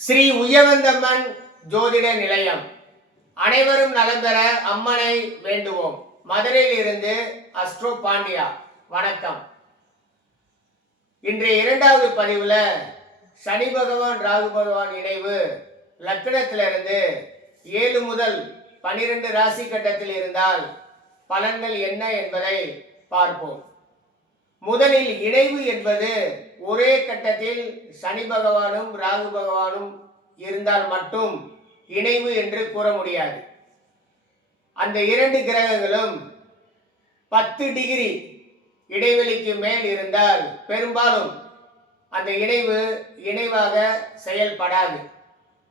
ஸ்ரீ உயவந்தம்மன் ஜோதிட நிலையம். அனைவரும் நலம் பெற அம்மனை வேண்டுவோம். மதுரையில் இருந்து அஸ்ட்ரோ பாண்டியா. வணக்கம். இன்றைய இரண்டாவது பதிவுல சனி பகவான் ராகு பகவான் இணைவு லக்னத்திலிருந்து ஏழு முதல் பனிரெண்டு ராசி கட்டத்தில் இருந்தால் பலன்கள் என்ன என்பதை பார்ப்போம். முதலில் இணைவு என்பது ஒரே கட்டத்தில் சனி பகவானும் ராகு பகவானும் இருந்தால் மட்டும் இணைவு என்று கூற முடியாது. அந்த இரண்டு கிரகங்களும் பத்து டிகிரி இடைவெளிக்கு மேல் இருந்தால் பெரும்பாலும் அந்த இணைவு இணைவாக செயல்படாது.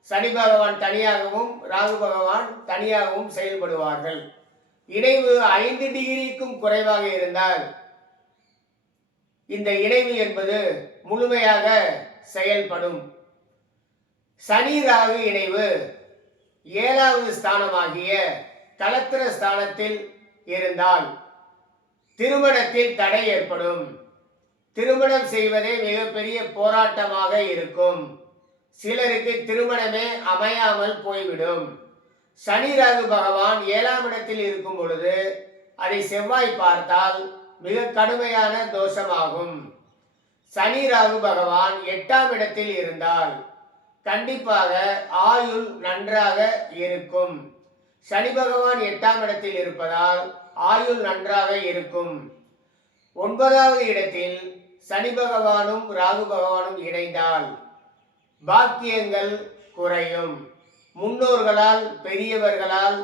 சனி பகவான் தனியாகவும் ராகு பகவான் தனியாகவும் செயல்படுவார்கள். இணைவு ஐந்து டிகிரிக்கும் குறைவாக இருந்தால் இந்த இணைவு என்பது முழுமையாக செயல்படும். சனி ராகு இணைவு ஏழாவது ஸ்தானமாகிய கலத்திர ஸ்தானத்தில் இருந்தால் திருமணத்தில் தடை ஏற்படும். திருமணம் செய்வதே மிகப்பெரிய போராட்டமாக இருக்கும். சிலருக்கு திருமணமே அமையாமல் போய்விடும். சனி ராகு பகவான் ஏழாம் இடத்தில் இருக்கும் பொழுது அதை செவ்வாய் பார்த்தால் மிக கடுமையான தோஷமாகும். சனி ராகு பகவான் எட்டாம் இடத்தில் இருந்தால் கண்டிப்பாக ஆயுள் நன்றாக இருக்கும். சனி பகவான் எட்டாம் இடத்தில் இருப்பதால் ஆயுள் நன்றாக இருக்கும். ஒன்பதாவது இடத்தில் சனி பகவானும் ராகு பகவானும் இணைந்தால் பாக்கியங்கள் குறையும். முன்னோர்களால் பெரியவர்களால்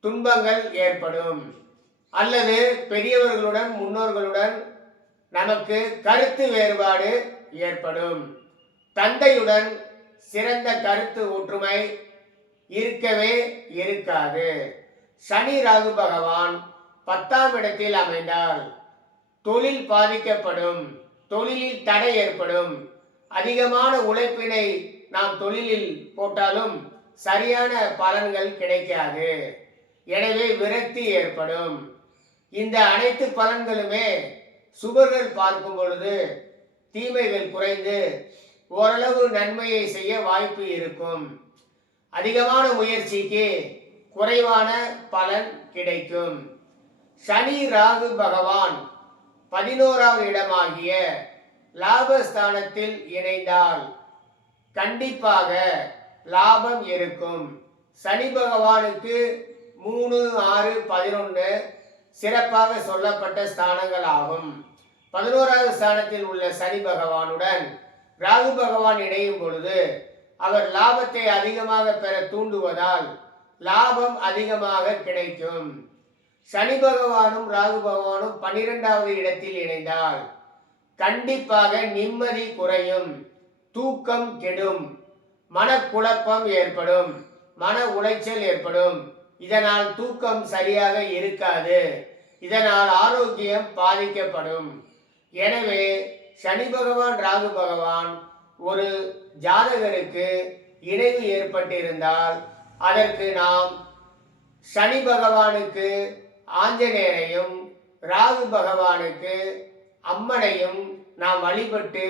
துன்பங்கள் ஏற்படும். அல்லது பெரியவர்களுடன் முன்னோர்களுடன் நமக்கு கருத்து வேறுபாடு ஏற்படும். தந்தையுடன் சிறந்த கருத்து ஒற்றுமை இருக்கவே இருக்காது. சனி ராகு பகவான் பத்தாம் இடத்தில் அமைந்தால் தொழில் பாதிக்கப்படும் தொழிலில் தடை ஏற்படும். அதிகமான உழைப்பினை நாம் தொழிலில் போட்டாலும் சரியான பலன்கள் கிடைக்காது. எனவே விரக்தி ஏற்படும். இந்த அனைத்து பலன்களுமே சுபர்கள் பார்க்கும் பொழுது தீமைகள் குறைந்து ஓரளவு நன்மையை செய்ய வாய்ப்பு இருக்கும். அதிகமான முயற்சிக்கு குறைவான பலன் கிடைக்கும். சனி ராகு பகவான் பதினோராவது இடமாகிய லாபஸ்தானத்தில் இணைந்தால் கண்டிப்பாக லாபம் இருக்கும். சனி பகவானுக்கு மூணு ஆறு பதினொன்று சிறப்பாக சொல்லப்பட்ட ஸ்தானங்கள் ஆகும் பதினோராவது ஸ்தானத்தில் உள்ள சனி பகவானுடன் ராகு பகவான் இணையும் பொழுது அவர் லாபத்தை அதிகமாக பெற தூண்டுவதால் லாபம் அதிகமாக கிடைக்கும். சனி பகவானும் ராகு பகவானும் பன்னிரெண்டாவது இடத்தில் இணைந்தால் கண்டிப்பாக நிம்மதி குறையும் தூக்கம் கெடும் மனக்குழப்பம் ஏற்படும் மன உளைச்சல் ஏற்படும். இதனால் தூக்கம் சரியாக இருக்காது. இதனால் ஆரோக்கியம் பாதிக்கப்படும். எனவே சனி பகவான் ராகு பகவான் ஒரு ஜாதகருக்கு இணைவு ஏற்பட்டிருந்தால் அதற்கு நாம் சனி பகவானுக்கு ஆஞ்சநேயரையும் ராகு பகவானுக்கு அம்மனையும் நாம் வழிபட்டு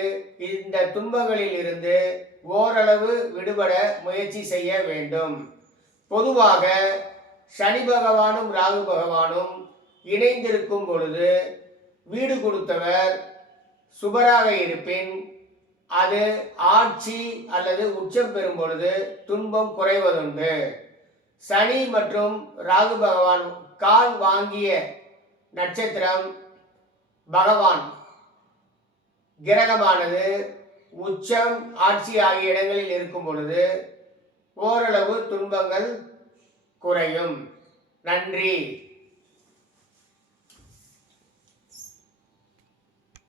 இந்த துன்பங்களில் இருந்து ஓரளவு விடுபட முயற்சி செய்ய வேண்டும். பொதுவாக சனி பகவானும் ராகு பகவானும் இணைந்திருக்கும் பொழுது வீடு கொடுத்தவர் சுபராக இருப்பின் அது ஆட்சி அல்லது உச்சம் பெறும் பொழுது துன்பம் குறைவதுண்டு. சனி மற்றும் ராகு பகவான் கால் வாங்கிய நட்சத்திரம் பகவான். கிரகமானது உச்சம் ஆட்சி ஆகிய இடங்களில் இருக்கும் பொழுது ஓரளவு துன்பங்கள் குறையும். நன்றி.